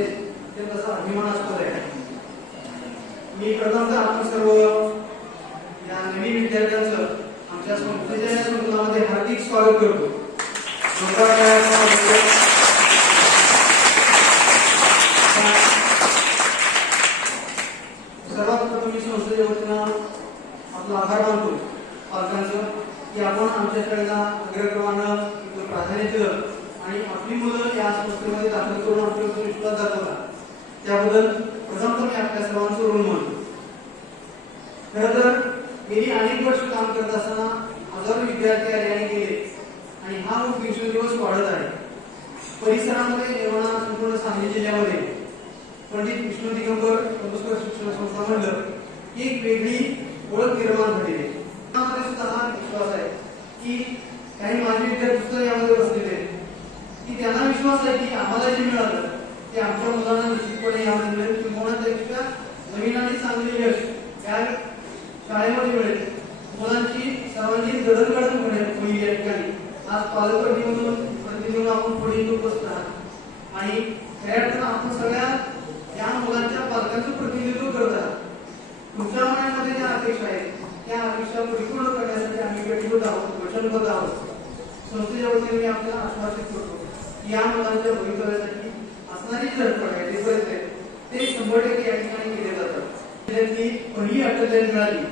आलेख हा अत्यंत असा अभिमानास्पद आहे. मी प्रथमतः आपण सर्व या नवीन विद्यार्थ्यांचं आमच्या संस्थेच्या या संकुलामध्ये हार्दिक स्वागत करतो. सर्वात प्रथम मी संस्थेच्या वतीनं आपला आभार मानतो पालकांचं की आपण आमच्या शाळेला अग्रक्रमानं प्राधान्य दिलं. मुलं दाखल करून आपल्यावर विश्वास दाखवला. त्याबद्दल प्रथमतः मी आपल्या सर्वांचं ऋण मानतो खरं तर गेली अनेक वर्ष काम करत असताना हजारो विद्यार्थी आले आणि गेले. आणि हा रोग दिवसेंदिवस वाढत आहे. परिसरामध्ये येवणा संपूर्ण सांगली जिल्ह्यामध्ये पंडित विष्णू दिगंबर पदुस्कर शिक्षण संस्था मंडळ एक वेगळी ओळख निर्माण झालेली आहे. त्यामध्ये सुद्धा हा विश्वास आहे की काही माजी विद्यार्थी सुद्धा यामध्ये बसलेले आहेत. की त्यांना विश्वास आहे की आम्हाला जे मिळालं ते आमच्या मुलांना निश्चितपणे यामध्ये मिळेल. किंवा त्यापेक्षा नवीन आणि चांगले यश त्या शाळेमध्ये मिळेल. मुलांची सर्वांची जडणघडण मिळेल होईल या ठिकाणी. आज पालकवर्गी म्हणून प्रतिनिधी आपण पुढे येऊन बसत आहात. आणि खऱ्या अर्थानं आपण सगळ्या या मुलांच्या पालकांचं प्रतिनिधित्व करत आहात. तुमच्या मनामध्ये ज्या अपेक्षा आहेत त्या अपेक्षा परिपूर्ण करण्यासाठी आम्ही कटिबद्ध आहोत वचनबद्ध आहोत. संस्थेच्या वतीने मी आपल्याला आश्वासित करतो या मुलांच्या भवितव्यासाठी असणारी धडपड आहे जे प्रयत्न ते. शंभर टक्के या ठिकाणी केले जातात. म्हणजे त्यातली पहिली अटल मिळाली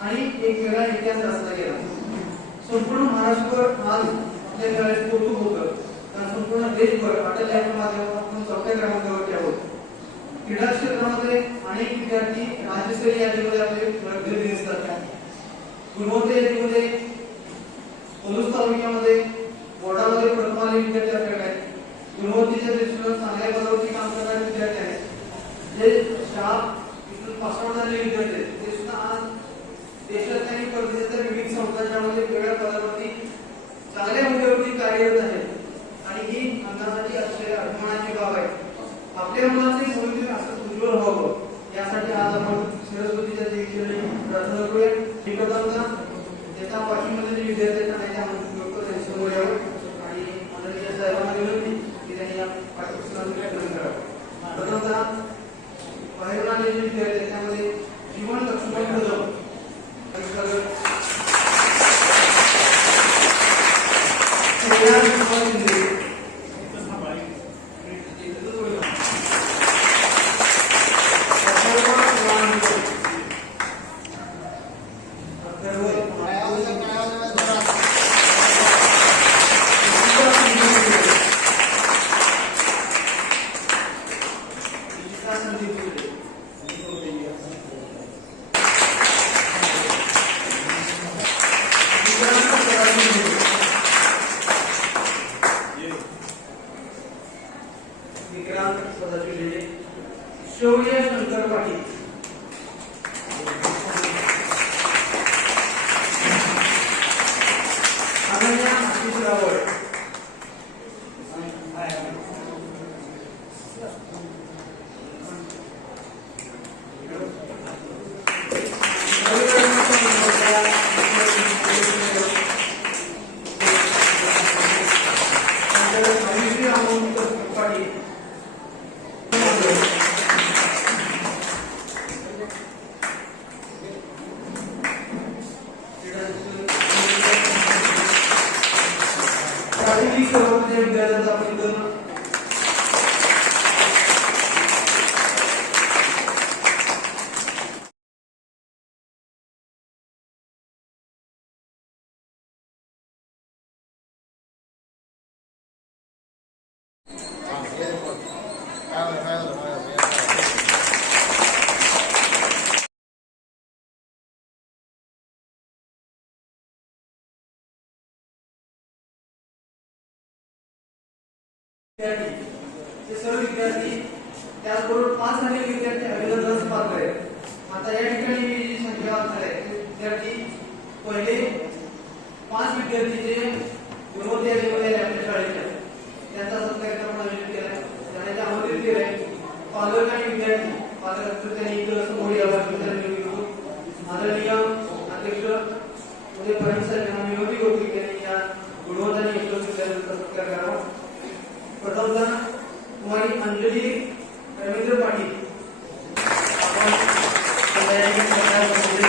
आणि एक वेगळा इतिहास रचला गेला. संपूर्ण महाराष्ट्रभर आज आपल्या शाळेत कौतुक होतं. कारण संपूर्ण देशभर अटल याच्या माध्यमातून आपण चौथ्या क्रमांकावरती आहोत. क्रीडा क्षेत्रामध्ये अनेक विद्यार्थी राज्यस्तरीय यादीमध्ये आपले प्रगती दिसतात गुणवत्ता यादीमध्ये पोलीस तालुक्यामध्ये बोर्डामध्ये प्रथम आले विद्यार्थी आपल्याकडे जे स्टुडंट चांगल्या पदावरती काम करणारे विद्यार्थी आहेत. जे स्टाफ इथून पास झालेले विद्यार्थी आहेत ते सुद्धा आज देशात आणि परदेशातल्या विविध संस्थांच्या वेगळ्या पदावरती चांगल्या हुद्द्यावरती कार्यरत आहेत आणि ही अंगासाठी अतिशय अभिमानाची बाब आहे आपल्या मुलाचे भविष्य असं उज्ज्वल व्हावं यासाठी आज आपण सरस्वतीच्या देवीची प्रार्थना करूया मी प्रथमतः त्याच्या पाठीमध्ये जे विद्यार्थी आहेत त्यांना त्या लोक समोर यावं आणि माननीय साहेबांना विनंती की त्यांनी या पाठ्यपुस्तकाचं वितरण करावं प्रथमतः बाहेरून आलेले जे विद्यार्थी आहेत त्यामध्ये जीवन लक्ष्मण कदम श्रेया विश्वास शिंदे विक्रांत सदाशिव लेले शौर्य शंकर पाटील. विद्यार्थी ते सर्व विद्यार्थी त्याचबरोबर पाच अनेक विद्यार्थी अभिनंदनास पात्र आहेत आता या ठिकाणी जी संख्या वाचणार आहे विद्यार्थी पहिले पाच विद्यार्थी जे गुणवत्ता यादीमध्ये आले आपल्या शाळेच्या त्यांचा सत्कार आपण आयोजित केला. त्यांना ते आमंत्रित आहे. पालक आणि विद्यार्थी पालक असतील त्यांनी इथं समोर यावं विद्यार्थी आदरणीय अध्यक्ष उदय फडणवीस साहेब यांना विनंती करतो की त्यांनी या गुणवत्ता आणि यशस्वी विद्यार्थ्यांचा सत्कार करावा प्रथमतः कुमारी अंजली रवींद्र पाटील आपण सगळ्या या ठिकाणी सगळ्या बसलेले.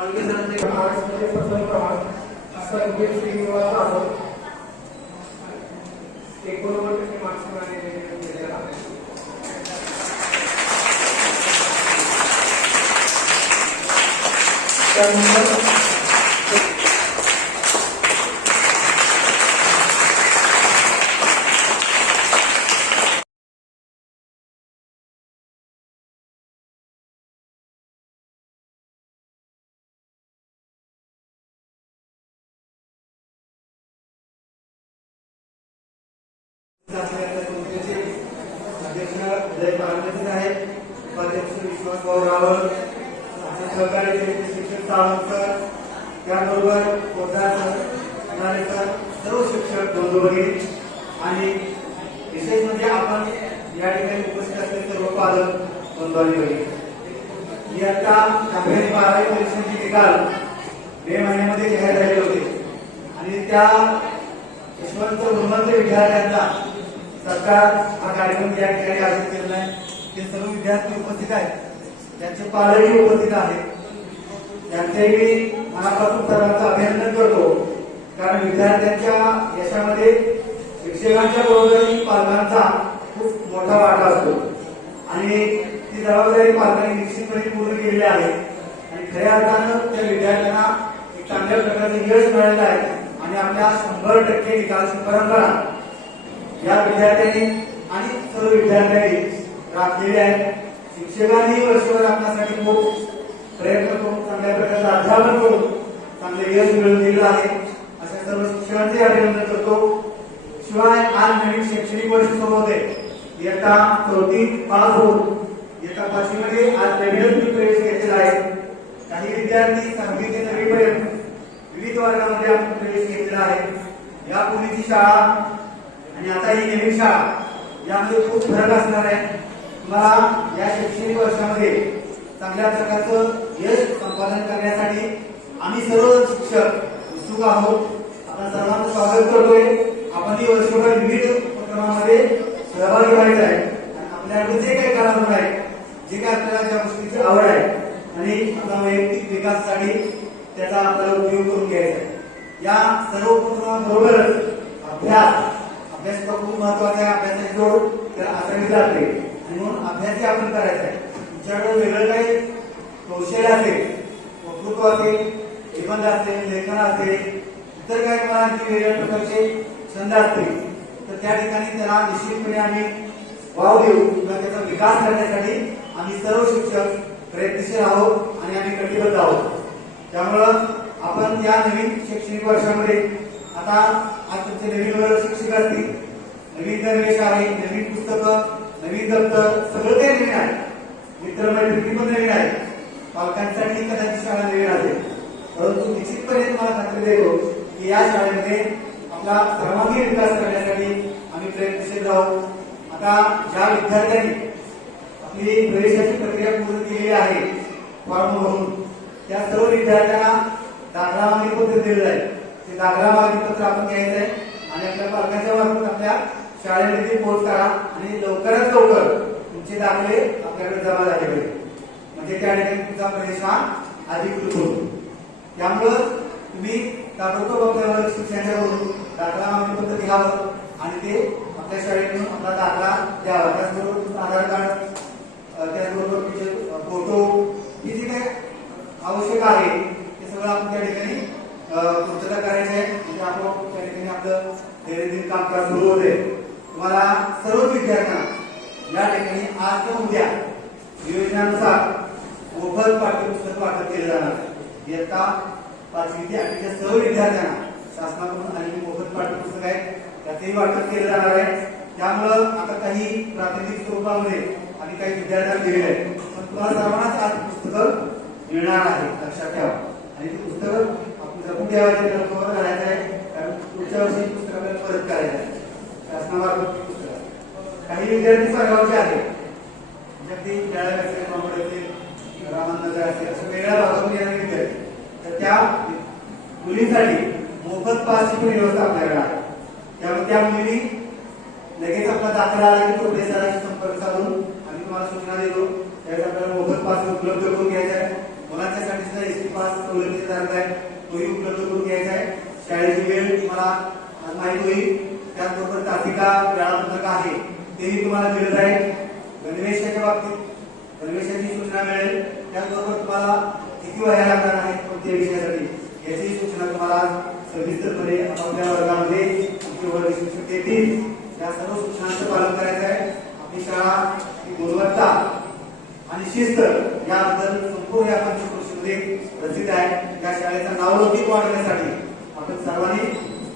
आणि त्या एकोणनव्वद टक्के मार्क्स त्यानंतर त्याबरोबर सर्व शिक्षक बंधू भगिनी आणि विशेष म्हणजे आपण या ठिकाणी उपस्थित असलेले सर्व पालक बंधू आणि इयत्ता दहावी बारावी परीक्षेचे निकाल मे महिन्यामध्ये जाहीर झाले होते आणि त्या यशवंत गुणवंत विद्यार्थ्यांचा सरकार हा कार्यक्रम या ठिकाणी आयोजित केलेला आहे. ते सर्व विद्यार्थी उपस्थित आहेत. त्यांचे पालकही उपस्थित आहेत. त्यांचेही मी मनापासून सर्वांचं अभिनंदन करतो. कारण विद्यार्थ्यांच्या यशामध्ये शिक्षकांच्या बरोबरही पालकांचा खूप मोठा वाटा असतो. आणि ती जबाबदारी पालकांनी निश्चितपणे पूर्ण केलेली आहे. आणि खऱ्या अर्थानं त्या विद्यार्थ्यांना एक चांगल्या प्रकारचं यश मिळालेलं आहे. आणि आपल्या शंभर टक्के विकास परंपरा या विद्यार्थ्यांनी आणि सर्व विद्यार्थ्यांनी राखलेले आहेत शिक्षकांनी वर्षभर आपल्यासाठी खूप प्रयत्न करून चांगल्या प्रकारचं अध्यापन करून चांगले यश मिळवून दिलेलं आहे. अशा सर्व शिक्षकांचे अभिनंदन करतो. शिवाय आज नवीन शैक्षणिक वर्ष सुरू होते. इयत्ता चौथी पास होऊन इयत्ता पाचवीमध्ये आज नवीनच प्रवेश घेतलेला आहे. काही विद्यार्थी सहावी ते नवीपर्यंत विविध वर्गामध्ये आपण प्रवेश घेतलेला आहे. या पूर्वीची शाळा आणि आता ही नवीन शाळा. यामध्ये खूप फरक असणार आहे. तुम्हाला या शैक्षणिक वर्षामध्ये चांगल्या प्रकारचं यश संपादन करण्यासाठी आम्ही सर्व शिक्षक उत्सुक आहोत. आपण सर्वांचं स्वागत करतोय. आपण ही वर्षभर विविध उपक्रमामध्ये सहभागी व्हायचं आहे. आपल्याकडे जे काही करायचं आहे जे काही आपल्याला त्या गोष्टीची आवड आहे आणि आपला वैयक्तिक विकासासाठी त्याचा आपल्याला उपयोग करून घ्यायचा आहे. या सर्व उपक्रमाबरोबरच अभ्यास अभ्यास तर खूप महत्त्वाचा आहे अभ्यासाची जोड तर असावी लागते आणि म्हणून अभ्यासही आपण करायचा आहे. तुमच्याकडे वेगळं काही कौशल्य असेल वक्तृत्व असेल निबंध असेल लेखन असेल इतर काही मला आणखी वेगळ्या प्रकारचे छंद असतील तर त्या ठिकाणी त्याला निश्चितपणे आम्ही वाव देऊ किंवा त्याचा विकास करण्यासाठी आम्ही सर्व शिक्षक प्रयत्नशील आहोत आणि आम्ही कटिबद्ध आहोत. त्यामुळं आपण या नवीन शैक्षणिक वर्षामध्ये आता आज तुमचे नवीन वर्ग शिक्षक असतील नवीन गणवेश आहे नवीन पुस्तकं नवीन दप्तर सगळं काही नवीन आहे. मित्रमैत्रिणी पण नवीन आहे पालकांसाठी कदाचित शाळा नवीन असेल. परंतु निश्चितपणे तुम्हाला खात्री देतो की या शाळेमध्ये आपला सर्वांगीण विकास करण्यासाठी आम्ही प्रयत्नशील राहू आता ज्या विद्यार्थ्यांनी आपली प्रवेशाची प्रक्रिया पूर्ण केलेली आहे फॉर्म भरून त्या सर्व विद्यार्थ्यांना दाखला मागणी पत्र दिलेलं आहे. जागरा मागणीपत्र आपण घ्यायचं आहे. आणि आपल्या पालकाच्या मार्फत आपल्या शाळेमध्ये पोहोच करा. आणि लवकरात लवकर तुमचे दाखले आपल्याकडे जमा झाले पाहिजे. म्हणजे त्या ठिकाणी तुमचा प्रदेश हा अधिकृत होतो. त्यामुळं तुम्ही ताबडतोब आपल्याला शिक्षकांकडून दाखला मागणीपत्र घ्यावं आणि ते आपल्या शाळेतून आपला दाखला द्यावा. त्याचबरोबर तुमचं आधार कार्ड त्याचबरोबर तुमचे फोटो हे जे काही आवश्यक आहे ते सगळं आपण त्या ठिकाणी पूर्तता करायची आहे. म्हणजे आपण त्या ठिकाणी आपलं दैनंदिन कामकाज सुरू होते तुम्हाला सर्व विद्यार्थ्यांना या ठिकाणी आज ते उद्या नियोजनानुसार मोफत पाठ्यपुस्तक वाटप केलं जाणार आहे. इयत्ता पाचवी ते आठवीच्या सर्व विद्यार्थ्यांना शासनाकडून आणि मोफत पाठ्यपुस्तक आहे. त्याचंही वाटप केलं जाणार आहे. त्यामुळं आता काही प्राथमिक स्वरूपामध्ये आणि काही विद्यार्थ्यांना दिलेले आहेत पण तुम्हाला सर्वांनाच आज पुस्तकं मिळणार आहे. लक्षात ठेवा. आणि ती पुस्तकं जपून ठेवायचे त्याला राहायचं करायचं आहे कारण पुढच्या वर्षी ही परत करायचं आहे शासनामार्फत पुस्तकं काही विद्यार्थी परगावचे आहेत जगदी शाळा असेल कॉम्प्युटर असेल रामानगर असेल असं वेगळ्या भागातून येणारे विद्यार्थी तर त्या मुलींसाठी मोफत पासची पण व्यवस्था आपल्याकडे आहे त्यामुळे त्या मुलींनी लगेच आपला दाखला आला की प्रोफेसरांशी संपर्क साधून आम्ही तुम्हाला सूचना देतो त्यावेळेस आपल्याला मोफत पास उपलब्ध करून घ्यायचा आहे मुलांच्यासाठी सुद्धा एस टी पास सवलतीचे आहे तोही उपलब्ध करून घ्यायचा आहे. शाळेची वेळ तुम्हाला आज माहीत होईल. त्याचबरोबर तासिका वेळापत्रक आहे. तेही तुम्हाला दिलं जाईल. गणवेशाच्या बाबतीत गणवेशाची सूचना मिळेल. त्याचबरोबर तुम्हाला किती वह्या लागणार आहेत कोणत्या विषयासाठी याची सूचना तुम्हाला सविस्तरपणे आपल्या वर्गामध्ये आमचे वर्ग शिक्षक देतील. या सर्व सूचनांचं पालन करायचं आहे. आपली शाळा ही गुणवत्ता आणि शिस्त याबद्दल संपूर्ण या पंचकृषीमध्ये प्रसिद्ध आहे या शाळेचा नावलौकिक वाढवण्यासाठी आपण सर्वांनी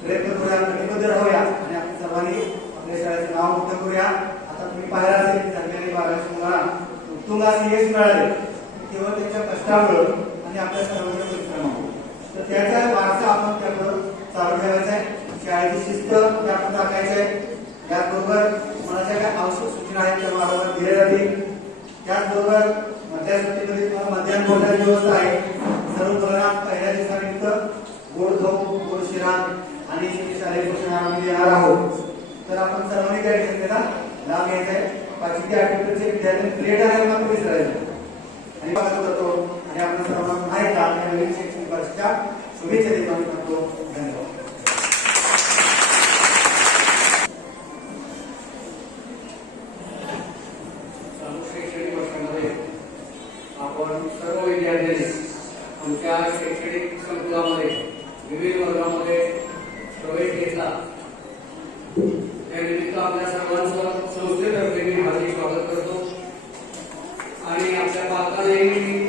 प्रयत्न करूया कटिबद्ध राहूया आणि आपण सर्वांनी आपल्या शाळेचं नाव मोठं करूया. आता तुम्ही पाहिलं असेल सरकारी आणि मुलाला मुलांना यश मिळाले. केवळ त्यांच्या कष्टामुळं आणि आपल्या सर्वांच्या परिश्रमामुळे. तर त्याचा वारसा आपण त्याबरोबर चालू ठेवायचा आहे. शाळेची शिस्त हे आपण राखायचं आहे. त्याचबरोबर मला ज्या काही आवश्यक सूचना आहेत त्या मला दिल्या जातील. त्याचबरोबर मध्या सुट्टीमध्ये तुम्हाला मध्याह्न भोजनाची व्यवस्था आहे. सर्व मुलांना पहिल्या दिवसानिमित्त गोड खाऊ गोड शिरा आणि शालेय पोषण आम्ही देणार आहोत. तर आपण सर्वांनी काय ठिकाणी लाभ घ्यायचा आहे. पाचवी ते आठवीचे विद्यार्थी प्लेट आहे मात्र विसरायचं आणि स्वागत करतो. आणि आपण सर्वांना पुन्हा एकदा शैक्षणिक वर्षाच्या शुभेच्छा देतो. आणि करतो धन्यवाद चालू शैक्षणिक वर्षामध्ये आपण सर्व विद्यार्थ्यांनी आमच्या शैक्षणिक संकुलामध्ये विविध वर्गामध्ये प्रवेश घेतला. त्यानिमित्त आपल्या सर्वांचं संस्थेतर्फे मी हार्दिक स्वागत करतो आणि आपल्या पालकांनाही मी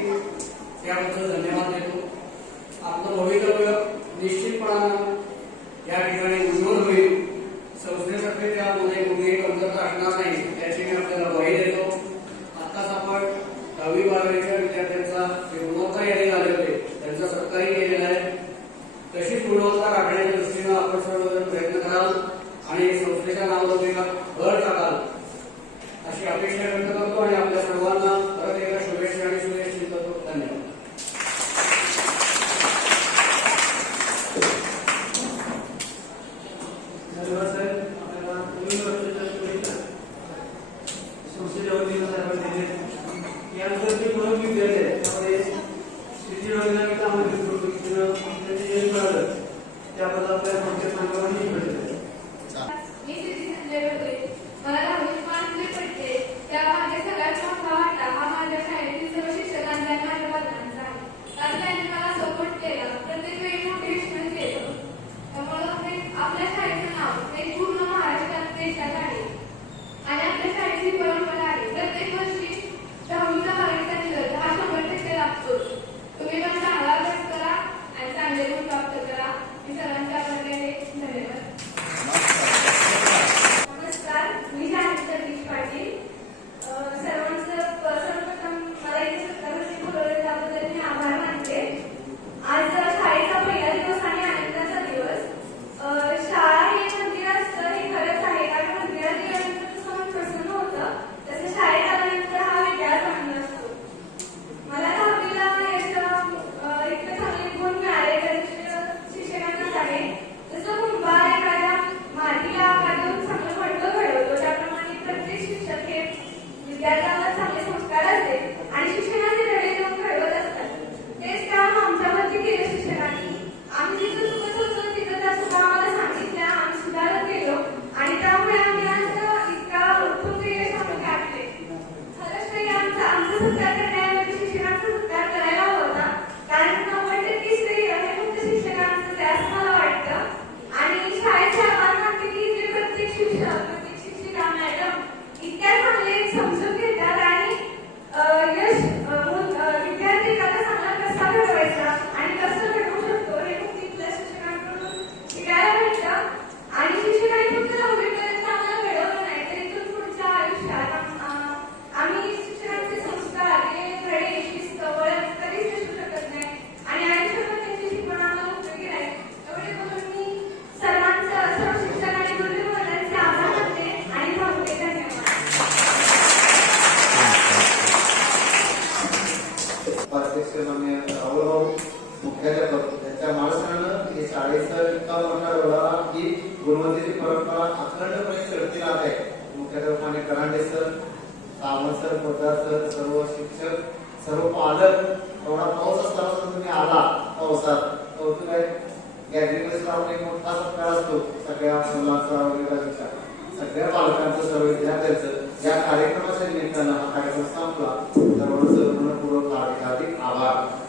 त्याबद्दल धन्यवाद देतो आपलं भवितव्य निश्चितपणानं या ठिकाणी उज्ज्वल होईल संस्थेतर्फे त्यामध्ये कुठेही कमतरता असणार नाही याची मी आपल्याला ग्वाही देतो आताच आपण दहावी बारावीच्या विद्यार्थ्यांचा जे गुणवत्ता यादी झाले होते त्यांचा सत्कारही केलेला आहे तशीच गुणवत्ता राखण्याच्या दृष्टीनं आपण सर्वजण प्रयत्न कराल आणि संस्थेच्या नावाला भर टाकाल अशी अपेक्षा व्यक्त करतो आणि आपल्या सर्वांना परत एकदा शुभेच्छा आणि शुभेच्छा करतो धन्यवाद धन्यवाद साहेब आपल्याला नवीन वर्षाच्या शुभेच्छा संस्थेच्या वतीनं साहेबांनी दिले यानंतर जे प्रमुख विद्यार्थी आहेत त्यामध्ये श्रीजी रंगनाथ आम्हाला दिसतो की तिनं त्यांचे यश मिळालं त्याबद्दल आपल्या थोडक्यात सांगावं भेटत मी मान्य म्हणजे राहुलराव भाऊ मुख्याध्यापक त्यांच्या माणसानं हे शाळेचा विकास होणार एवढा की गुणवत्तेची परंपरा अखंडपणे चढती राहत आहे. मुख्याध्यापक मान्य Karande sir Sawant sir Podar sir सर्व शिक्षक सर्व पालक एवढा पाऊस असताना तुम्ही आला पावसात कौतुक आहे गॅदरिंग लावून एक मोठा सत्कार असतो सगळ्या मुलांचा वगैरे सगळ्या पालकांचं सर्व विद्यार्थ्यांचं या कार्यक्रमाच्या निमित्तानं हा कार्यक्रम संपला. palavra